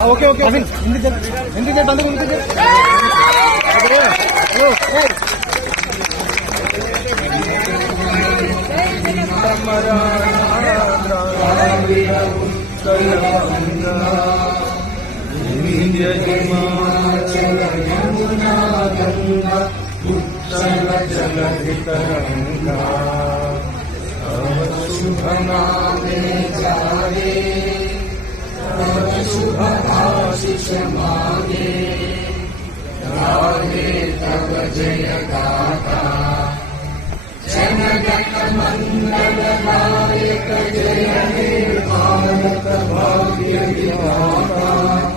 Okay okay ఎందుకు బంధు जलधितरंगा शुभ नामे जागे शुभ आशीष मांगे गावे तब जय गाथा जनगण मंगल नायक जय हे भारत भाग्य विधाता।